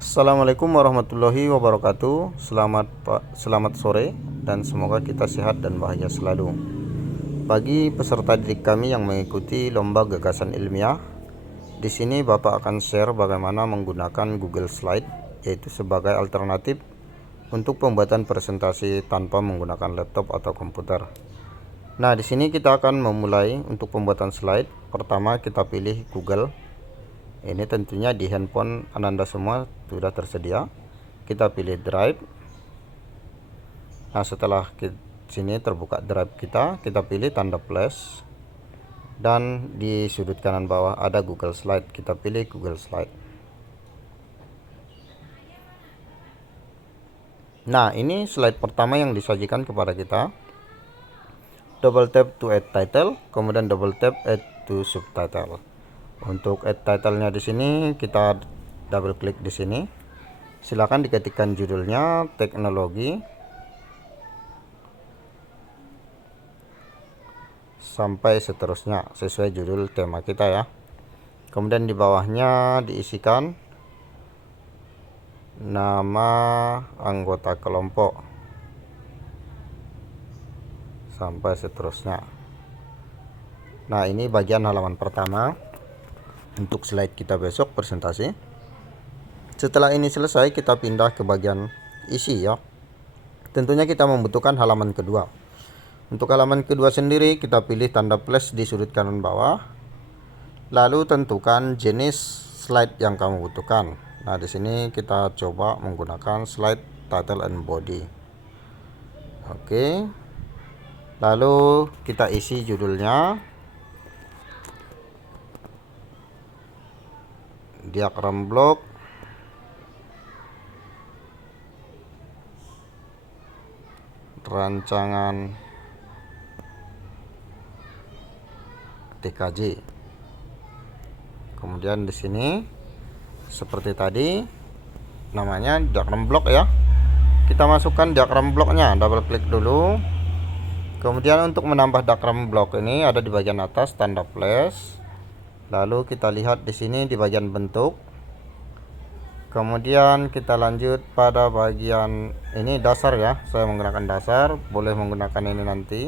Assalamualaikum warahmatullahi wabarakatuh. Selamat sore dan semoga kita sehat dan bahagia selalu. Bagi peserta didik kami yang mengikuti lomba gagasan ilmiah, di sini Bapak akan share bagaimana menggunakan Google Slide, yaitu sebagai alternatif untuk pembuatan presentasi tanpa menggunakan laptop atau komputer. Nah, di sini kita akan memulai untuk pembuatan slide. Pertama kita pilih Google. Ini tentunya di handphone Ananda semua sudah tersedia. Kita pilih Drive. Nah, setelah sini terbuka Drive kita pilih tanda plus, dan di sudut kanan bawah ada Google Slide. Kita pilih Google Slide. Nah, ini slide pertama yang disajikan kepada kita. Double tap to add title, kemudian double tap add to subtitle. Untuk add title-nya di sini kita double klik di sini. Silakan diketikkan judulnya teknologi sampai seterusnya sesuai judul tema kita ya. Kemudian di bawahnya diisikan nama anggota kelompok sampai seterusnya. Nah, ini bagian halaman pertama untuk slide kita besok presentasi. Setelah ini selesai, kita pindah ke bagian isi ya. Tentunya kita membutuhkan halaman kedua. Untuk halaman kedua sendiri kita pilih tanda plus di sudut kanan bawah. Lalu tentukan jenis slide yang kamu butuhkan. Nah, di sini kita coba menggunakan slide title and body. Oke. Lalu kita isi judulnya. Diagram blok, rancangan TKJ. Kemudian di sini seperti tadi namanya diagram blok ya. Kita masukkan diagram bloknya, double klik dulu. Kemudian untuk menambah diagram blok ini ada di bagian atas tanda plus. Lalu kita lihat di sini di bagian bentuk. Kemudian kita lanjut pada bagian ini dasar ya. Saya menggunakan dasar, boleh menggunakan ini nanti.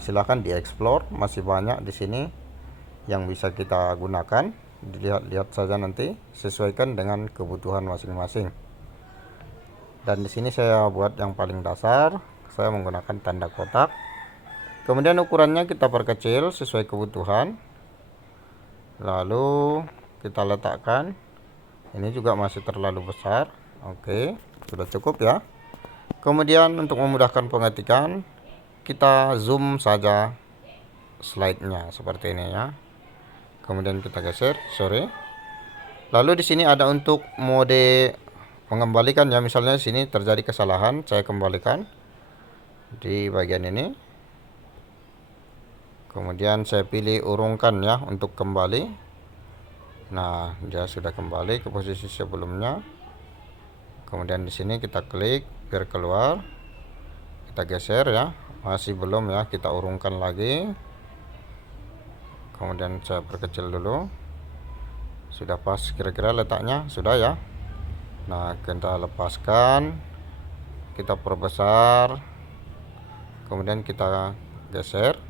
Silahkan dieksplor, masih banyak di sini yang bisa kita gunakan. Dilihat-lihat saja nanti, sesuaikan dengan kebutuhan masing-masing. Dan di sini saya buat yang paling dasar, saya menggunakan tanda kotak. Kemudian ukurannya kita perkecil sesuai kebutuhan. Lalu kita letakkan. Ini juga masih terlalu besar. Oke, sudah cukup ya. Kemudian untuk memudahkan pengetikan, kita zoom saja slide-nya seperti ini ya. Kemudian kita geser, Lalu di sini ada untuk mode mengembalikan ya. Misalnya di sini terjadi kesalahan, saya kembalikan di bagian ini. Kemudian saya pilih urungkan ya untuk kembali. Nah, dia sudah kembali ke posisi sebelumnya. Kemudian di sini kita klik biar keluar. Kita geser ya. Masih belum ya, kita urungkan lagi. Kemudian saya perkecil dulu. Sudah pas kira-kira letaknya, sudah ya. Nah, kita lepaskan. Kita perbesar. Kemudian kita geser.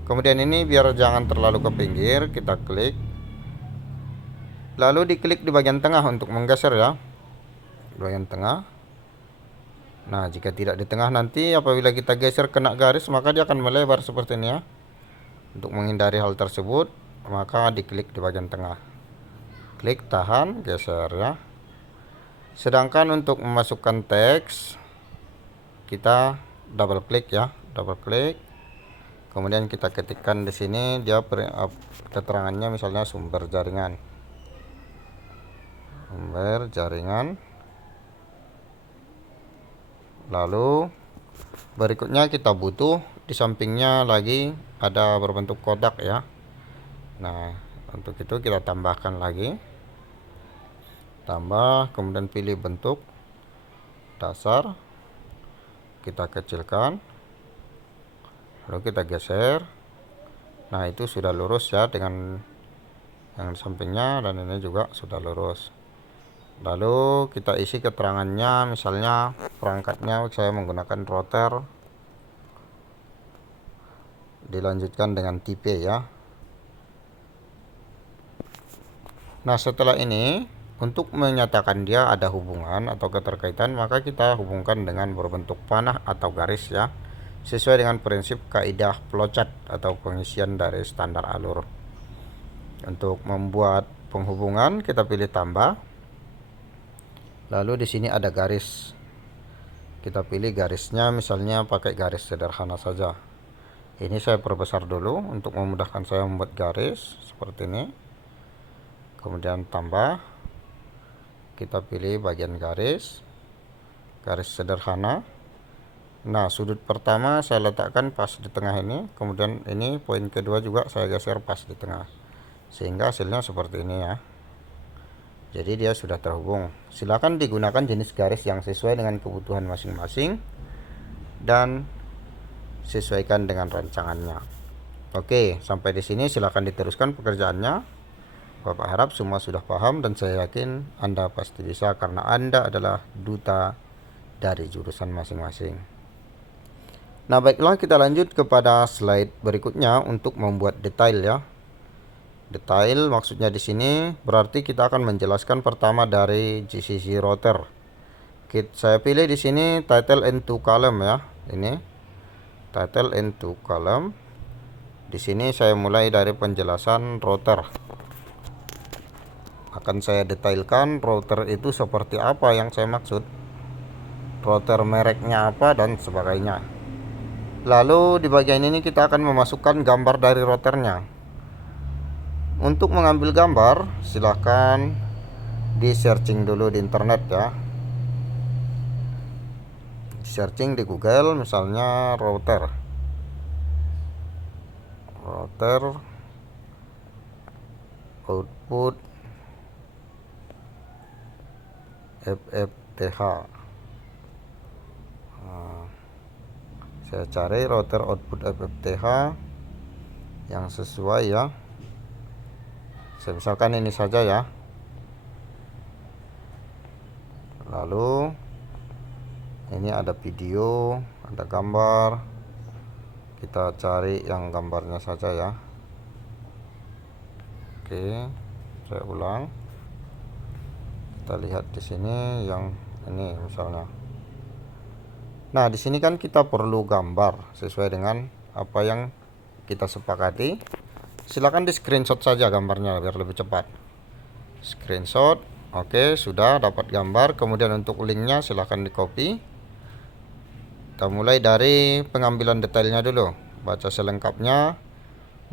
Kemudian ini biar jangan terlalu ke pinggir, kita klik. Lalu diklik di bagian tengah untuk menggeser ya. Bagian tengah. Nah, jika tidak di tengah nanti apabila kita geser kena garis, maka dia akan melebar seperti ini ya. Untuk menghindari hal tersebut, maka diklik di bagian tengah. Klik, tahan, geser ya. Sedangkan untuk memasukkan teks, kita double klik ya, double klik. Kemudian kita ketikkan di sini dia keterangannya, misalnya sumber jaringan. Sumber jaringan. Lalu berikutnya kita butuh di sampingnya lagi ada berbentuk kotak ya. Nah, untuk itu kita tambahkan lagi. Tambah, kemudian pilih bentuk dasar. Kita kecilkan. Lalu kita geser. Nah, itu sudah lurus ya dengan yang di sampingnya, dan ini juga sudah lurus. Lalu kita isi keterangannya, misalnya perangkatnya saya menggunakan router, dilanjutkan dengan tipe ya. Nah, setelah ini untuk menyatakan dia ada hubungan atau keterkaitan, maka kita hubungkan dengan berbentuk panah atau garis ya, sesuai dengan prinsip kaidah flowchart atau pengisian dari standar alur. Untuk membuat penghubungan kita pilih tambah. Lalu di sini ada garis. Kita pilih garisnya, misalnya pakai garis sederhana saja. Ini saya perbesar dulu untuk memudahkan saya membuat garis seperti ini. Kemudian tambah. Kita pilih bagian garis sederhana. Nah, sudut pertama saya letakkan pas di tengah ini. Kemudian ini poin kedua juga saya geser pas di tengah, sehingga hasilnya seperti ini ya. Jadi dia sudah terhubung. Silakan digunakan jenis garis yang sesuai dengan kebutuhan masing-masing dan sesuaikan dengan rancangannya. Oke, sampai di sini silakan diteruskan pekerjaannya. Bapak harap semua sudah paham dan saya yakin Anda pasti bisa karena Anda adalah duta dari jurusan masing-masing. Nah, baiklah, kita lanjut kepada slide berikutnya untuk membuat detail ya. Detail maksudnya di sini berarti kita akan menjelaskan pertama dari GCC router. Saya pilih di sini title into column ya. Ini title into column. Di sini saya mulai dari penjelasan router. Akan saya detailkan router itu seperti apa yang saya maksud, router mereknya apa dan sebagainya. Lalu di bagian ini kita akan memasukkan gambar dari routernya. Untuk mengambil gambar, silahkan di searching dulu di internet ya. Di searching di Google, misalnya router output FFTH. Nah, saya cari router output FFTH yang sesuai ya. Saya misalkan ini saja ya. Lalu ini ada video, ada gambar. Kita cari yang gambarnya saja ya. Oke, saya ulang. Kita lihat di sini yang ini misalnya. Nah, di sini kan kita perlu gambar sesuai dengan apa yang kita sepakati. Silakan di screenshot saja gambarnya biar lebih cepat. Screenshot. Oke, sudah dapat gambar. Kemudian untuk linknya silahkan di copy. Kita mulai dari pengambilan detailnya dulu, baca selengkapnya.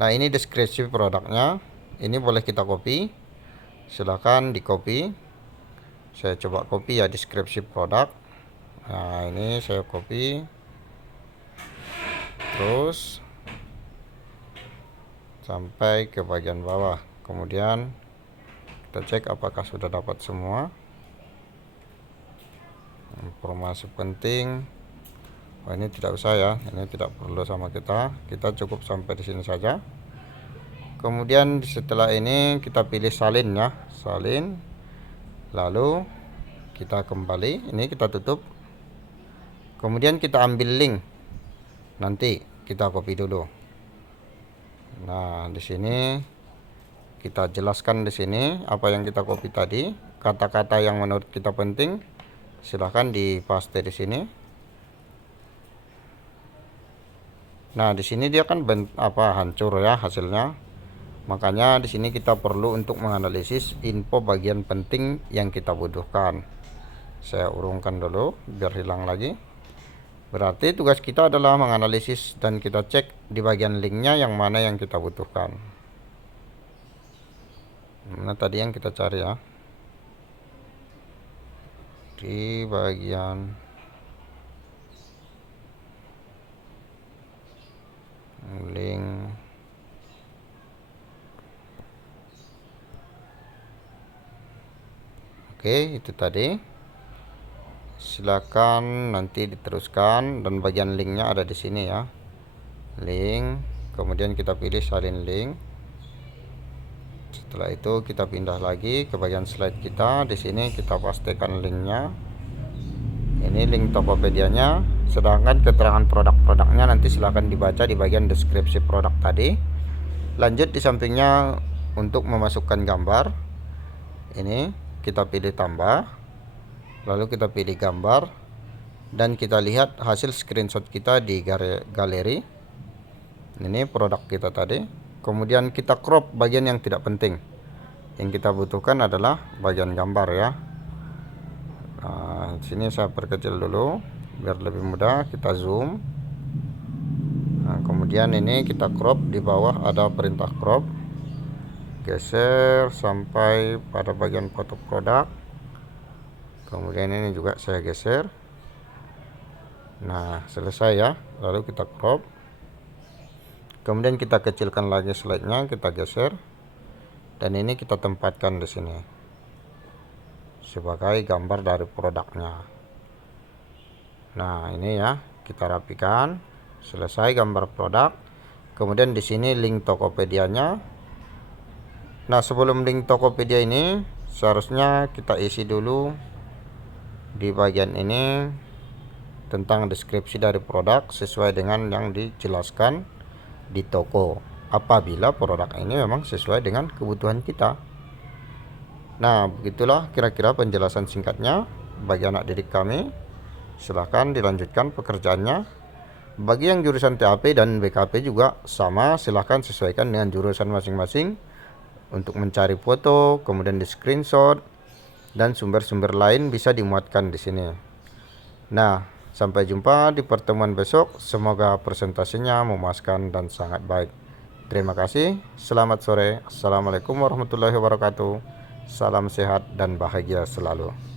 Nah, ini deskripsi produknya. Ini boleh kita copy. Silahkan di copy. Saya coba copy ya deskripsi produk. Nah, ini saya copy. Terus sampai ke bagian bawah. Kemudian kita cek apakah sudah dapat semua informasi penting. Oh, ini tidak usah ya, ini tidak perlu sama kita cukup sampai di sini saja. Kemudian setelah ini kita pilih salin ya, salin. Lalu kita kembali, ini kita tutup. Kemudian kita ambil link, nanti kita copy dulu. Nah, di sini kita jelaskan di sini apa yang kita copy tadi, kata-kata yang menurut kita penting, silahkan di paste di sini. Nah, di sini dia kan hancur ya hasilnya. Makanya di sini kita perlu untuk menganalisis info bagian penting yang kita butuhkan. Saya urungkan dulu biar hilang lagi. Berarti tugas kita adalah menganalisis dan kita cek di bagian linknya yang mana yang kita butuhkan. Mana tadi yang kita cari ya? Di bagian link. Oke, itu tadi. Silakan nanti diteruskan dan bagian linknya ada di sini ya. Link, kemudian kita pilih salin link. Setelah itu kita pindah lagi ke bagian slide kita. Di sini kita pastikan linknya. Ini link Tokopedia-nya. Sedangkan keterangan produk-produknya nanti silahkan dibaca di bagian deskripsi produk tadi. Lanjut di sampingnya untuk memasukkan gambar. Ini kita pilih tambah. Lalu kita pilih gambar. Dan kita lihat hasil screenshot kita di galeri. Ini produk kita tadi. Kemudian kita crop bagian yang tidak penting. Yang kita butuhkan adalah bagian gambar ya. Nah, sini saya perkecil dulu biar lebih mudah. Kita zoom. Nah, kemudian ini kita crop, di bawah ada perintah crop. Geser sampai pada bagian foto produk. Kemudian ini juga saya geser. Nah, selesai ya. Lalu kita crop. Kemudian kita kecilkan lagi slide-nya, kita geser. Dan ini kita tempatkan di sini sebagai gambar dari produknya. Nah, ini ya, kita rapikan. Selesai gambar produk. Kemudian di sini link Tokopedia-nya. Nah, sebelum link Tokopedia ini seharusnya kita isi dulu di bagian ini tentang deskripsi dari produk sesuai dengan yang dijelaskan di toko, apabila produk ini memang sesuai dengan kebutuhan kita. Nah, begitulah kira-kira penjelasan singkatnya bagi anak didik kami. Silahkan dilanjutkan pekerjaannya. Bagi yang jurusan TAP dan BKP juga sama, silahkan sesuaikan dengan jurusan masing-masing untuk mencari foto, kemudian di screenshot, dan sumber-sumber lain bisa dimuatkan di sini. Nah, sampai jumpa di pertemuan besok. Semoga presentasinya memuaskan dan sangat baik. Terima kasih. Selamat sore. Assalamualaikum warahmatullahi wabarakatuh. Salam sehat dan bahagia selalu.